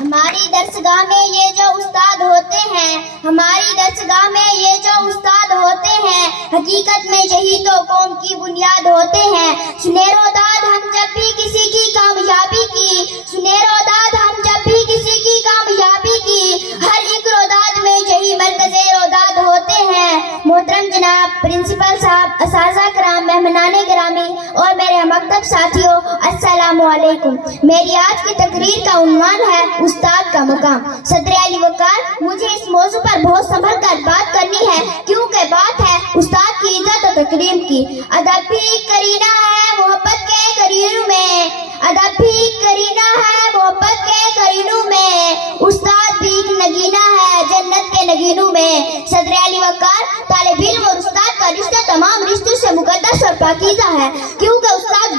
ہماری درسگاہ میں یہ جو استاد ہوتے ہیں، ہماری درسگاہ میں یہ جو استاد ہوتے ہیں، حقیقت میں یہی تو قوم کی بنیاد ہوتے ہیں۔ سنیر و داد ہم جب بھی کسی کی کامیابی کی، سنیر و داد ہم جب بھی کسی کی کامیابی کی، ہر ایک روداد میں یہی مرکز روداد ہوتے ہیں۔ محترم جناب پرنسپل صاحب، اساتذہ کرام، مہمانان گرامی اور میرے مکتب ساتھیوں، السلام علیکم۔ میری آج کی تقریر کا عنوان ہے استاد کا مقام۔ صدر علی وقار، مجھے اس موضوع پر بہت سنبھل کر بات کرنی ہے، کیونکہ بات ہے استاد کی عزت و تکریم کی۔ ادب بھی کرینہ ہے محبت کے کرینوں میں، ادب بھی کرینہ ہے محبت کے کرینوں میں، استاد بھی ایک نگینہ ہے جنت کے نگینوں میں۔ صدر علی وقار، طالب علم اور استاد کا رشتہ تمام رشتوں سے مقدس اور پاکیزہ ہے، کیونکہ استاد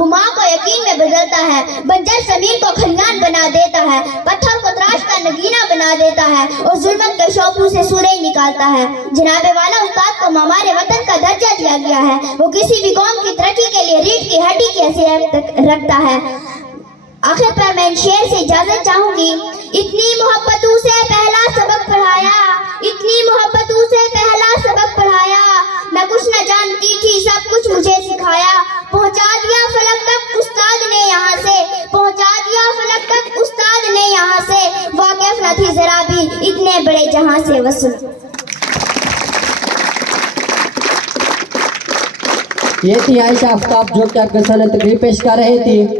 گما کو یقین میں بدلتا ہے، بنجر زمین کو کھلیان بنا دیتا ہے، پتھر کو تراش کا نگینہ بنا دیتا ہے اور ظلمت کے شعبوں سے سورج نکالتا ہے۔ جناب والا، استاد کو ہمارے وطن کا درجہ دیا گیا ہے، وہ کسی بھی قوم کی ترقی کے لیے ریڑھ کی ہڈی کی حیثیت رکھتا ہے۔ آخر پر میں ان شعر سے اجازت چاہوں گی۔ اتنی محبتوں سے پہلا سبق پڑھایا، اتنی محبتوں سے پہلا سبق پڑھایا، میں کچھ نہ جانتی تھی سب کچھ مجھے سکھایا، پہنچا دیا فلک تک استاد نے یہاں سے، پہنچا دیا فلک تک استاد نے یہاں سے، واقف نہ تھی ذرا بھی اتنے بڑے جہاں سے وصل۔ یہ تھی عائشہ آفتاب جو کہ اکثر تقریر پیش کر رہی تھی۔